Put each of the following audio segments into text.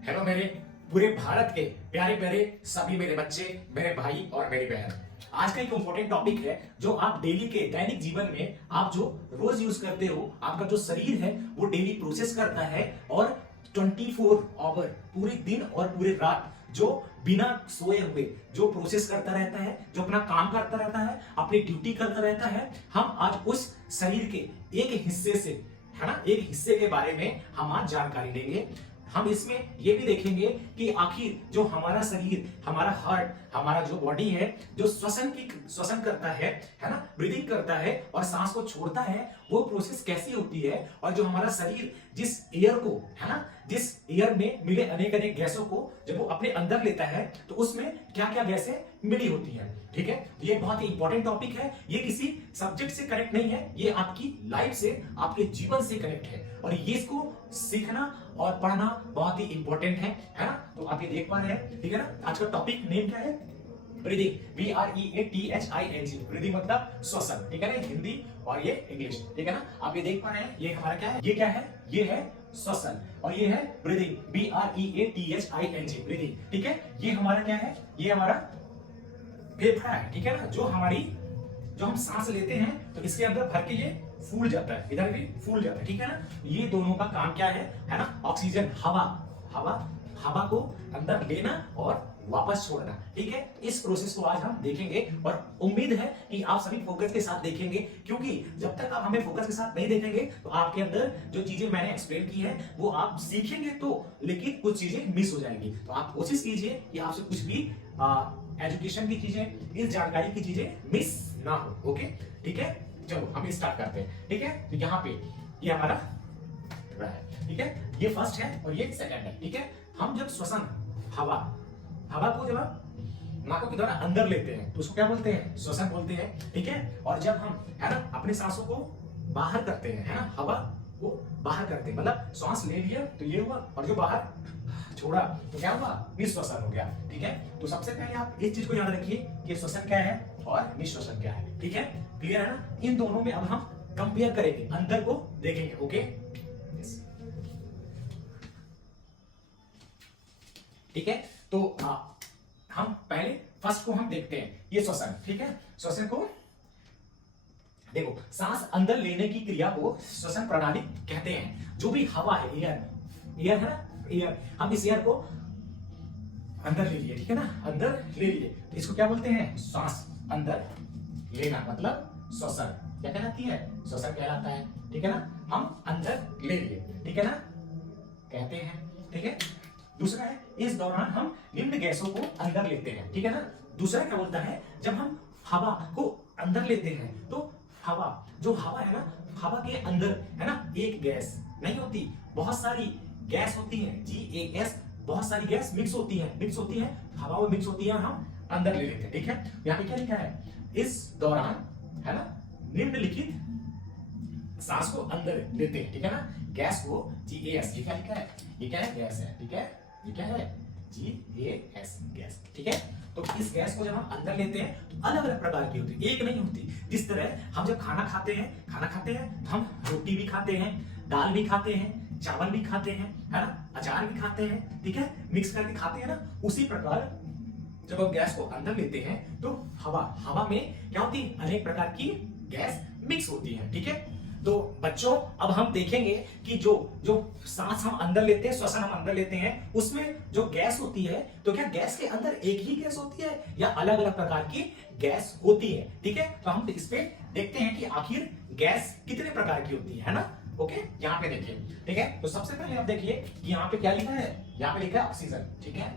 Hello मेरे पूरे भारत के प्यारे प्यारे सभी मेरे बच्चे, मेरे भाई और मेरी बहन। आज का एक इंपॉर्टेंट टॉपिक है जो आप डेली के दैनिक जीवन में आप जो रोज यूज करते हो, आपका जो शरीर है वो डेली प्रोसेस करता है और 24 आवर पूरे दिन और पूरे रात जो बिना सोए हुए जो प्रोसेस करता रहता है, जो अपना काम करता रहता है, अपनी ड्यूटी करता रहता है। हम आज उस शरीर के एक हिस्से से, है ना, एक हिस्से के बारे में हम आज जानकारी लेंगे। हम इसमें ये भी देखेंगे कि आखिर जो हमारा शरीर, हमारा हार्ट, हमारा जो बॉडी है जो श्वसन करता है ना, ब्रीदिंग करता है और सांस को छोड़ता है, वो प्रोसेस कैसी होती है। और जो हमारा शरीर जिस एयर को, है ना, जिस एयर में मिले अनेक अनेक गैसों को जब वो अपने अंदर लेता है तो उसमें क्या क्या गैसें मिली होती है। ठीक है, ये बहुत ही इंपॉर्टेंट टॉपिक है। ये किसी सब्जेक्ट से कनेक्ट नहीं है, ये आपकी लाइफ से, आपके जीवन से कनेक्ट है और ये इसको सीखना और पढ़ना बहुत ही इंपॉर्टेंट है ना। तो आप ये देख पा रहे हैं, ठीक है ना। आज का टॉपिक नेम क्या है? Breathing, BREATHING। ब्रीदिंग मतलब श्वसन, ठीक है ना, हिंदी और ये इंग्लिश, ठीक है ना। आप ये देख पा रहे हैं, ये हमारा क्या है, ये क्या है, ये है श्वसन और ये है ब्रीदिंग, BREATHING, ब्रीदिंग, ठीक है। ये हमारा क्या है, ये हमारा फेफड़ा है, ठीक है ना। जो हम सांस लेते हैं तो इसके अंदर भर के ये फूल जाता है, इधर भी फूल जाता है, ठीक है ना। ये दोनों का काम क्या है ना, ऑक्सीजन, हवा को अंदर लेना और वापस छोड़ना, ठीक है। इस प्रोसेस को आज हम देखेंगे और उम्मीद है कि आप सभी फोकस के साथ देखेंगे, क्योंकि जब तक आप हमें फोकस के साथ नहीं देखेंगे तो आपके अंदर जो चीजें मैंने एक्सप्लेन की है वो आप सीखेंगे तो, लेकिन कुछ चीजें मिस हो जाएंगी। तो आप कोशिश कीजिए कि आपसे कुछ भी एजुकेशन की चीजें, इस जानकारी की चीजें मिस ना हो। ओके, ठीक है, चलो हम स्टार्ट करते हैं। ठीक है, तो यहाँ पे ये हमारा है, ठीक है, ये फर्स्ट है और ये सेकंड है, ठीक है। हम जब श्वसन, हवा को जब हम नाकों के द्वारा अंदर लेते हैं तो उसको क्या बोलते हैं, श्वसन बोलते हैं, ठीक है। और जब हम, है ना, अपने सांसों को बाहर करते हैं, है ना, हवा को बाहर करते हैं, मतलब सांस ले लिया तो ये हुआ और जो बाहर छोड़ा तो क्या हुआ, निश्वसन हो गया, ठीक है। तो सबसे पहले आप इस चीज को याद रखिए कि श्वसन क्या है और निश्वसन क्या है, ठीक है। क्लियर है ना। इन दोनों में अब हम कंपेयर करेंगे, अंतर को देखेंगे। ओके, ठीक है। तो हम पहले फर्स्ट को हम देखते हैं, ये श्वसन, ठीक है। श्वसन को देखो, सांस अंदर लेने की क्रिया को श्वसन प्रणाली कहते हैं। जो भी हवा है, एयर है ना, एयर, हम इस एयर को अंदर ले लिए, ठीक है ना, अंदर ले लिए तो इसको क्या बोलते हैं, सांस अंदर लेना, मतलब श्वसन क्या कहलाती है, श्वसन कहलाता है, ठीक है ना। हम अंदर ले लिए, ठीक है ना, कहते हैं, ठीक है। दूसरा है, इस दौरान हम निम्न गैसों को अंदर लेते हैं, ठीक है ना। दूसरा क्या बोलता है, जब हम हवा को अंदर लेते हैं तो जो हवा है ना, हवा के अंदर, है ना, एक गैस नहीं होती, बहुत सारी गैस होती है, GAS, बहुत सारी गैस मिक्स होती है, हवा में मिक्स होती है और हम अंदर ले लेते हैं, ठीक है। यहाँ पे क्या लिखा है, इस दौरान, है ना, निम्नलिखित सांस को अंदर लेते हैं, ठीक है ना। गैस को GAS, ये क्या लिखा है, ये क्या है, गैस है, ठीक है, ये क्या है, GAS, गैस, ठीक है। तो इस गैस को जब हम अंदर लेते हैं तो अलग अलग प्रकार की होती है, एक नहीं होती। जिस तरह हम जब खाना खाते हैं तो हम रोटी भी खाते हैं, दाल भी खाते हैं, चावल भी खाते हैं, है ना, अचार भी खाते हैं, ठीक है, मिक्स करके खाते हैं ना। उसी प्रकार जब हम गैस को अंदर लेते हैं तो हवा में क्या होती है, अनेक प्रकार की गैस मिक्स होती है, ठीक है। तो बच्चों, अब हम देखेंगे कि जो सांस हम अंदर लेते हैं, श्वसन हम अंदर लेते हैं, उसमें जो गैस होती है तो क्या गैस के अंदर एक ही गैस होती है या अलग अलग प्रकार की गैस होती है, ठीक है। तो हम इस पे देखते हैं कि आखिर गैस कितने प्रकार की होती है ना। ओके, यहाँ पे देखिए, ठीक है। तो सबसे पहले आप देखिए कि यहाँ पे क्या लिखा है, यहाँ पे लिखा है ऑक्सीजन, ठीक है।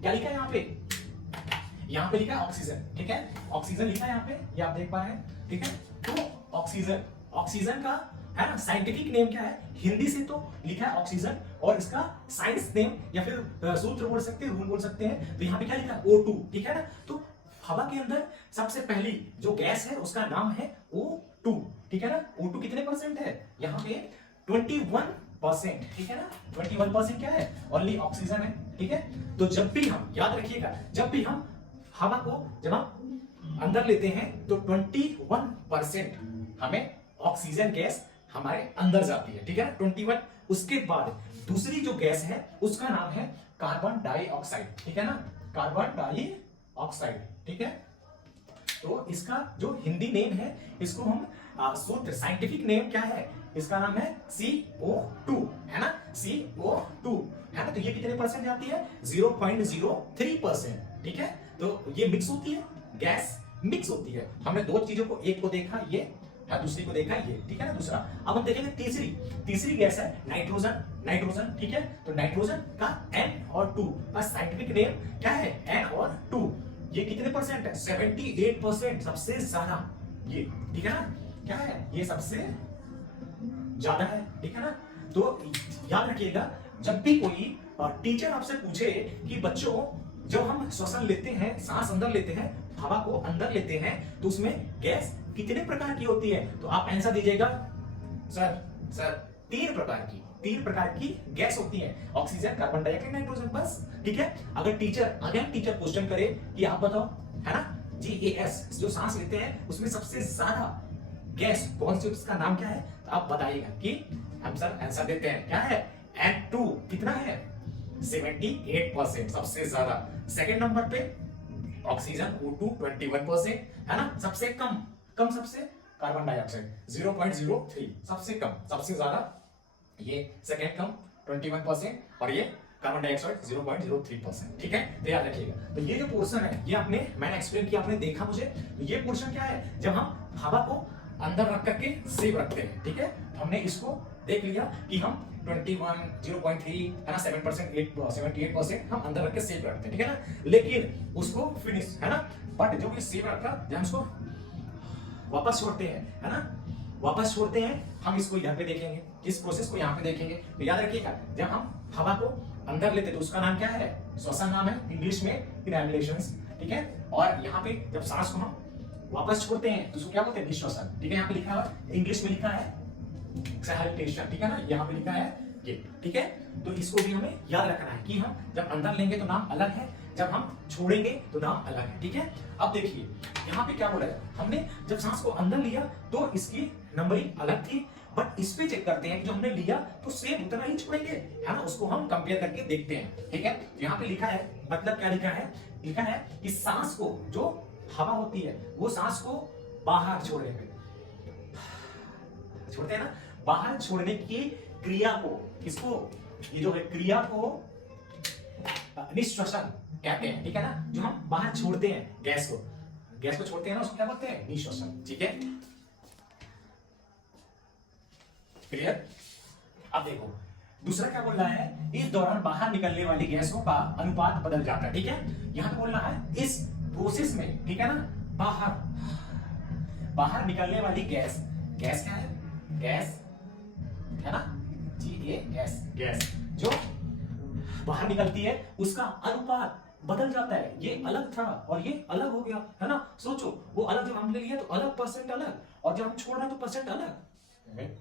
क्या लिखा है यहाँ पे लिखा है ऑक्सीजन, ठीक है, ऑक्सीजन लिखा है यहाँ पे, ये आप देख पा रहे हैं, ठीक है। तो ऑक्सीजन का, है ना, साइंटिफिक नेम क्या है, हिंदी से तो लिखा है ऑक्सीजन और इसका साइंस नेम या फिर सूत्र बोल सकते हैं, रूल बोल सकते हैं। तो यहाँ पे क्या लिखा है, O2, ठीक है ना। तो हवा के अंदर सबसे पहली जो गैस है उसका नाम है O2, ठीक है ना। O2 कितने परसेंट है, यहाँ पे 21%, ठीक है ना। 21% क्या है, ओनली ऑक्सीजन है, ठीक है। तो जब भी हम, याद रखिएगा, जब भी हम हवा को जब हम अंदर लेते हैं तो 21% हमें ऑक्सीजन गैस हमारे अंदर जाती है, ठीक है ना 21। उसके बाद दूसरी जो गैस है उसका नाम है कार्बन डाइऑक्साइड, ठीक है ना, कार्बन डाइऑक्साइड, ठीक है। तो इसका जो हिंदी नेम है इसको हम सूत्र साइंटिफिक नेम क्या है, इसका नाम है CO2, है ना, CO2, है ना। तो ये कितने परसेंट जाती है, 0.03%, ठीक है। तो ये मिक्स होती है, गैस मिक्स होती है। हमने दो चीजों को, एक को देखा ये, दूसरी को देखा ये, ठीक है ना। दूसरा अब हम देखेंगे तीसरी गैस है नाइट्रोजन, ठीक है। तो नाइट्रोजन का N और 2 का साइंटिफिक नेम क्या है, N और 2। ये कितने परसेंट है, 78%, सबसे ज्यादा ये, ठीक है ना, क्या है ये सबसे ज्यादा है, ठीक है ना। तो याद रखिएगा जब भी कोई टीचर आपसे पूछे कि बच्चों जब हम श्वसन लेते हैं, सांस अंदर लेते हैं, हवा को अंदर लेते हैं, तो उसमें गैस कितने प्रकार की होती है, तो आप आंसर दीजिएगा सर 3 प्रकार की गैस होती है, ऑक्सीजन, कार्बन डाइऑक्साइड, नाइट्रोजन, बस, ठीक है। अगर टीचर क्वेश्चन करे कि आप बताओ, है ना, GAS जो सांस लेते हैं उसमें सबसे ज्यादा गैस कौन सी, उसका नाम क्या है, तो आप बताइएगा कि हम सर आंसर देते हैं क्या है, N2 कितना है, 78%, सबसे ज्यादा। सेकंड नंबर पे ऑक्सीजन O2 21%, है ना, सबसे कम सबसे कार्बन डाइऑक्साइड 0.03, सबसे कम, सबसे ज्यादा ये सेकंड कम 21%, और ये कार्बन डाइऑक्साइड 0.03%, ठीक है। तो याद रखिएगा। तो ये जो पोर्शन है ये मैंने एक्सप्लेन किया, आपने देखा मुझे, तो ये पोर्शन क्या है, जब हम हवा को अंदर रख करके सेव रखते हैं, ठीक है। तो हमने इसको देख लिया कि हम 21, 0.3, है ना, 78% हम अंदर रख के सेव रखते हैं, ठीक है ना। लेकिन उसको फिनिश, है ना, बट जो भी सेव रखा, जब हम इसको वापस छोड़ते हैं, है ना, वापस छोड़ते हैं, हम इसको यहाँ पे देखेंगे, इस प्रोसेस को यहाँ पे देखेंगे। तो याद रखिएगा जब हम हवा को अंदर लेते तो उसका नाम क्या है, श्वसन नाम है, इंग्लिश में इनहैलेशंस, ठीक है। और यहाँ पे जब सांस को हम वापस छोड़ते हैं तो उसको क्या बोलते हैं, निश्वसन, ठीक है। यहाँ पे लिखा है, इंग्लिश में लिखा है एक्सहेलेशन, ठीक है ना, यहाँ पे लिखा है ये, ठीक है। तो इसको भी हमें याद रखना है कि हम जब अंदर लेंगे तो नाम अलग है, जब हम छोड़ेंगे तो नाम अलग है, ठीक है। अब देखिए यहाँ पे क्या बोला है, हमने जब सांस को अंदर लिया तो इसकी नंबरिंग अलग थी, बट इस पे चेक करते हैं कि जो हमने लिया तो सेम उतना ही छोड़ेंगे, है ना, उसको हम कंपेयर करके देखते हैं, ठीक है। यहाँ पे लिखा है, मतलब क्या लिखा है कि सांस को, जो हवा होती है वो सांस को बाहर छोड़ने पे छोड़ते हैं ना, बाहर छोड़ने की क्रिया को, किसको, ये जो है क्रिया को निश्वसन कहते हैं, ठीक है ना। जो हम बाहर छोड़ते हैं गैस को छोड़ते हैं ना, उसको क्या बोलते हैं, निश्वसन, ठीक है, क्लियर। अब देखो दूसरा क्या बोल रहा है, इस दौरान बाहर निकलने वाली गैसों का अनुपात बदल जाता है, ठीक है। यहां पे बोल रहा है इस प्रोसेस में, ठीक है ना, बाहर निकलने वाली गैस क्या है, गैस, है ना, गैस जो बाहर निकलती है उसका अनुपात बदल जाता है। ये अलग था और ये अलग हो गया, है ना। सोचो वो अलग जब हमने लिया तो अलग परसेंट अलग, और जब हम छोड़ रहे हैं तो परसेंट अलग,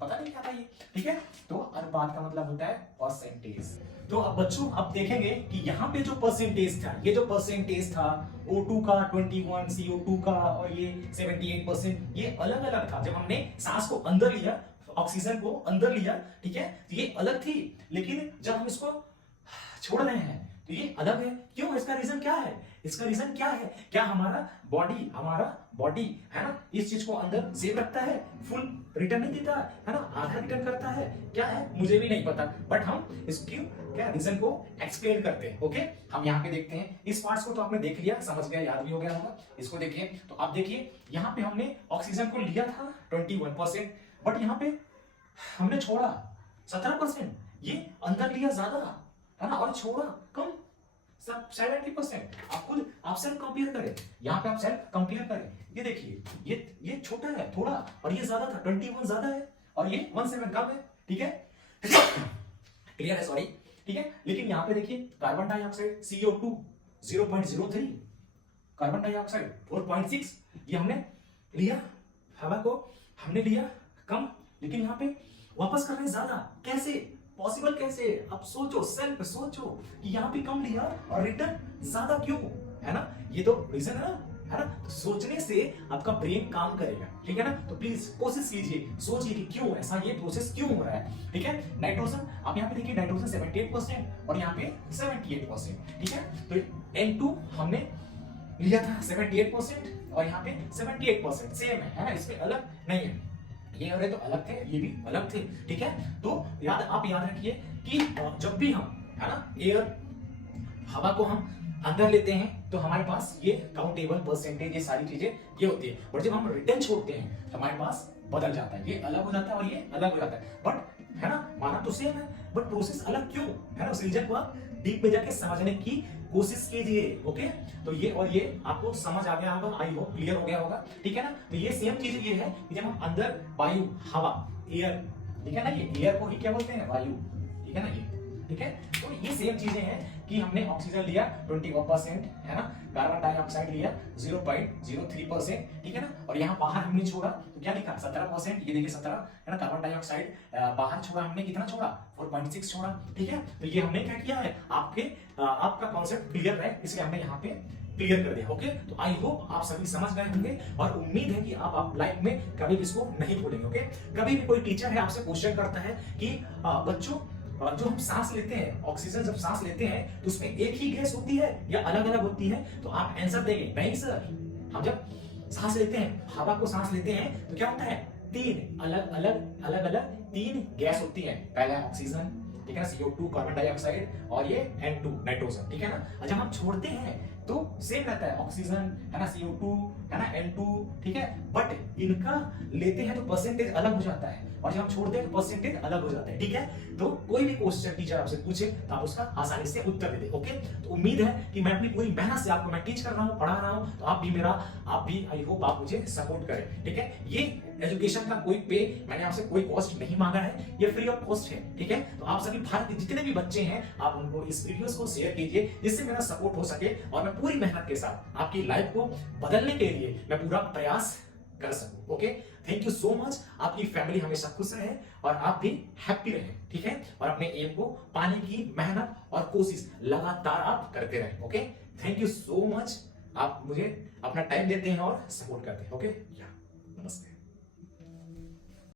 पता नहीं क्या था ये, ठीक है। तो अनुपात का मतलब होता है परसेंटेज। तो अब बच्चों अब देखेंगे कि यहाँ पे जो परसेंटेज था, ये जो परसेंटेज था O2 का 21, CO2 का और ये 78%, ये अलग अलग था। जब हमने सांस को अंदर लिया, ऑक्सीजन को अंदर लिया, ठीक है, तो ये अलग थी, लेकिन जब हम इसको छोड़ रहे हैं तो ये अलग है। क्यों, इसका रीजन क्या है, क्या हमारा बॉडी है ना इस चीज को अंदर सेव रखता है, फुल रिटर्न नहीं देता है ना, आधा रिटर्न करता है, क्या है मुझे भी नहीं पता, बट हम इसकी क्या रीजन को एक्सप्लेन करते हैं। ओके, हम यहाँ पे देखते हैं, इस पार्ट्स को तो आपने देख लिया, समझ गया, याद भी हो गया होगा। इसको देखिए, तो आप देखिए यहाँ पे हमने ऑक्सीजन को लिया था 21%, बट यहाँ पे हमने छोड़ा 17%, ये अंदर लिया ज्यादा है ना और छोड़ा कम 70%। आप सेल्फ कंपेयर करें, यहाँ पे आप सेल्फ कंपेयर करें, ये देखिए ये छोटा है थोड़ा और ये ज्यादा था, 21 ज्यादा है और ये 17 कम है, ठीक है। क्लियर है, सॉरी, ठीक है। लेकिन यहाँ पे देखिए carbon dioxide CO2 0.03, carbon dioxide 4.6, ये हमने लिया, हवा को हमने लिया कम, लेकिन यहाँ पे वापस कर रहे हैं ज्यादा। कैसे पॉसिबल, कैसे? अब सोचो, सेल्फ सोचो कि यहाँ पे कम लिया और रिटर्न ज्यादा क्यों, है ना। ये तो रीजन है ना, है ना। तो सोचने से आपका ब्रेन काम करेगा, ठीक है ना। तो प्लीज कोशिश कीजिए, सोचिए कि क्यों ऐसा ये प्रोसेस क्यों हो रहा है, ठीक है। नाइट्रोजन आप यहाँ पे देखिए, नाइट्रोजन 78% और यहाँ पे 78%, ठीक है। तो N2 हमने लिया था 78% और यहाँ पे 78%, सेम है ना, इसमें अलग नहीं है। ये और ये तो अलग थे, ये भी अलग थे, ठीक है। तो आप याद रखिए कि जब भी हम, है ना, एयर हवा को हम अंदर लेते हैं तो हमारे पास ये काउंटेबल परसेंटेज, ये सारी चीजें ये होती है। और जब हम रिटर्न छोड़ते हैं तो हमारे पास बदल जाता है, ये अलग हो जाता है और ये अलग हो जाता है। बट है ना, माना तो सेम है, बट प्रोसेस अलग क्यों, है ना। उस रीजन को आप डीप में जाके समझने की कोशिश कीजिए, ओके। तो ये और ये आपको समझ आ गया होगा, आई होप क्लियर हो गया होगा, ठीक है ना। तो ये सेम चीज ये है कि जब हम अंदर वायु, हवा, एयर, ठीक है ना, ये एयर को ही क्या बोलते हैं, वायु, ठीक है ना, ये, ठीक है। तो ये सेम चीजें हैं कि हमने ऑक्सीजन लिया 21%, है ना, कार्बन डाइऑक्साइड लिया 0.03%, ठीक है ना, और यहाँ बाहर हमने छोड़ा तो क्या लिखा 17%, ये देखिए 17, है ना। कार्बन डाइऑक्साइड बाहर छोड़ा हमने, कितना छोड़ा 4.6 छोड़ा, ठीक है। तो ये हमने क्या किया है, आपका कॉन्सेप्ट क्लियर है, इसलिए हमने यहाँ पे क्लियर कर दिया, ओके। तो आई होप आप सभी समझ गए होंगे और उम्मीद है कि आप लाइफ में कभी भी इसको नहीं भूलेंगे, ओके। कभी भी कोई टीचर है आपसे क्वेश्चन करता है कि बच्चों जो हम सांस लेते हैं, ऑक्सीजन जब सांस लेते हैं तो उसमें एक ही गैस होती है या अलग अलग होती है, तो आप आंसर देंगे नहीं सर, हम जब सांस लेते हैं, हवा को सांस लेते हैं तो क्या होता है, तीन अलग अलग तीन गैस होती है। पहला ऑक्सीजन, ठीक है ना, CO2 कार्बन डाइऑक्साइड, और ये N2 नाइट्रोजन, ठीक है ना। और जब हम छोड़ते हैं तो सेम रहता है, ऑक्सीजन, है ना, CO2, है ना, N2, ठीक है। बट इनका लेते हैं तो परसेंटेज अलग हो जाता है और जब हम छोड़ते हैं तो परसेंटेज अलग हो जाता है, ठीक है। तो कोई भी क्वेश्चन टीचर आपसे पूछे तो आप उसका आसानी से उत्तर दे दे, ओके। तो उम्मीद है कि मैं अपनी पूरी मेहनत से आपको मैं टीच कर रहा हूँ, पढ़ा रहा हूँ, तो आप भी आई होप आप मुझे सपोर्ट करें, ठीक है। ये एजुकेशन का कोई पे मैंने आपसे कोई कॉस्ट नहीं मांगा है, ये फ्री ऑफ कॉस्ट है, ठीक है। तो आप सभी भारत के जितने भी बच्चे हैं आप उनको इस वीडियोस को शेयर कीजिए, जिससे मेरा सपोर्ट हो सके और मैं पूरी मेहनत के साथ आपकी लाइफ को बदलने के लिए मैं पूरा प्रयास कर सकूं, okay. Thank you so much. आपकी फैमिली हमेशा खुश रहे और आप भी हैप्पी रहे, ठीक है। और अपने एम को पाने की मेहनत और कोशिश लगातार आप करते रहे, okay. Thank you so much. आप मुझे अपना टाइम देते हैं और सपोर्ट करते हैं, ओके। नमस्ते।